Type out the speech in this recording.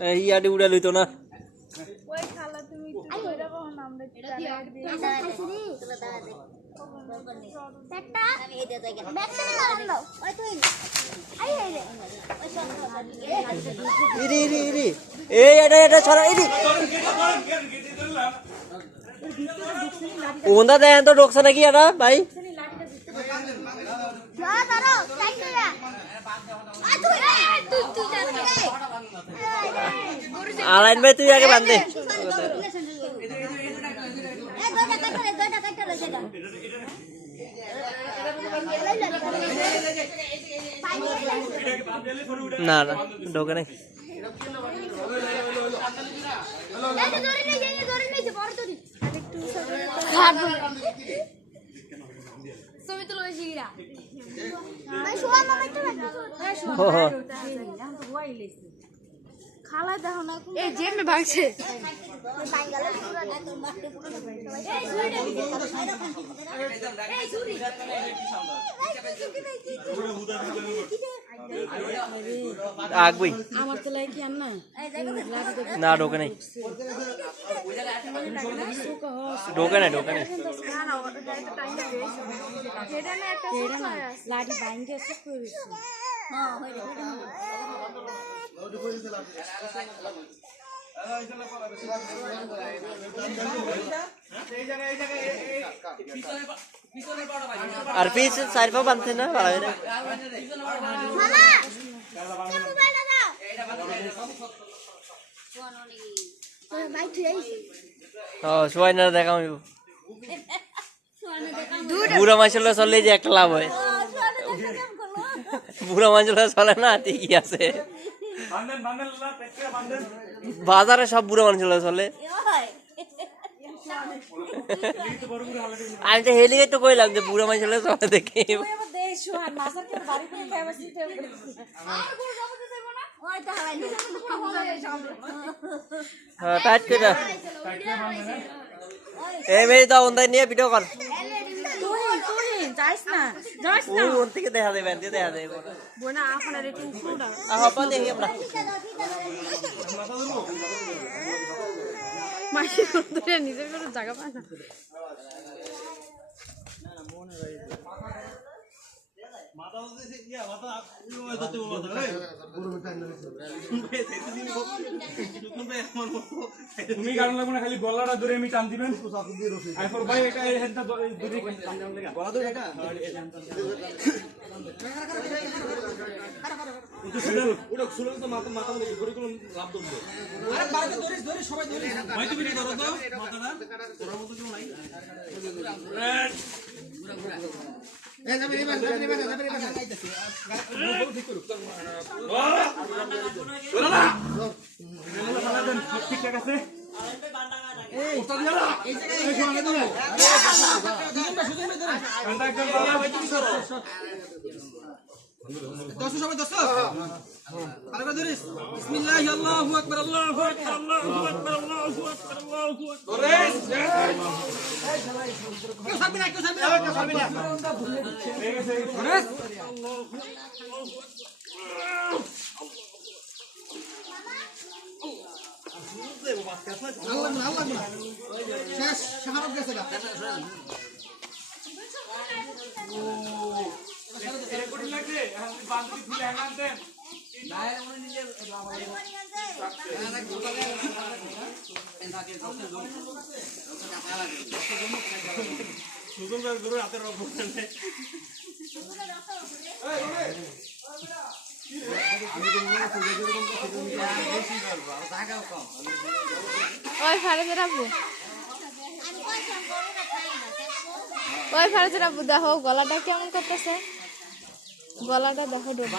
এই ইয়াটি উড়ে লইতো না। ওন্দা দেন তো ঢুকছে নাকি এটা ভাই? আলাইন ভাই তুই আগে বান্ধে না না ঢোকে নাই। হো। খালা দেখো না এই জেমে ভাগছে আগবই আমার তো লাগে কি আর না না ঢোকে নাই ঢোকে নাই ঢোকে নাই না একটা এটা না লাঠি বাইঙ্গে সব করে দিচ্ছে আর পিস সাইড পা বাঁধতে না ভালো না। ও সবাই না দেখা হইব। বুড়া মাছের চললে যে একটা লাভ হয়। বুড়া মাছের চলে না ঠিকই আছে। বাজারে সব বুড়া মানুষের চলে। আমি তো হেলিগে তো কইলাম যে বুড়া মানুষের চলে দেখি। করে হ্যাঁ টাইট করে। দাও। এই মেয়ে তো অন্ধাই নিয়ে ভিডিও কর। যাইস না যাইস না। ওর থেকে দেখা দেবেন দিয়ে দেখা দেব। বোনা আপনার রেটিং একটু আহ হবা দেখি আমরা। মাসি নিজের করে জায়গা পায় না। তুমি গান লাগবে না খালি গলাটা ধরে আমি টান দিবেন এরপর ভাই এটা হেডটা ধরে ধরে গলা ধরে সবাই ধরো তো মাথাটা করো ঠিকঠাক আছে দশ সবাই দশ আরেকবার ধরিস বিসমিল্লাহি আল্লাহু আকবার আল্লাহু আকবার আল্লাহু আকবার আল্লাহু আকবার আল্লাহু আকবার ধরিস কেউ ছাড়বি না কেউ ছাড়বি না কেউ ছাড়বি না ধরিস আল্লাহ আল্লাহ শেষ শাহরুখ গেছে গা ওই ফারাজের আব্বু ওই ফারাজের আব্বু দেখো গলাটা কেমন করতেছে? গলাটা দেখো ডোরটা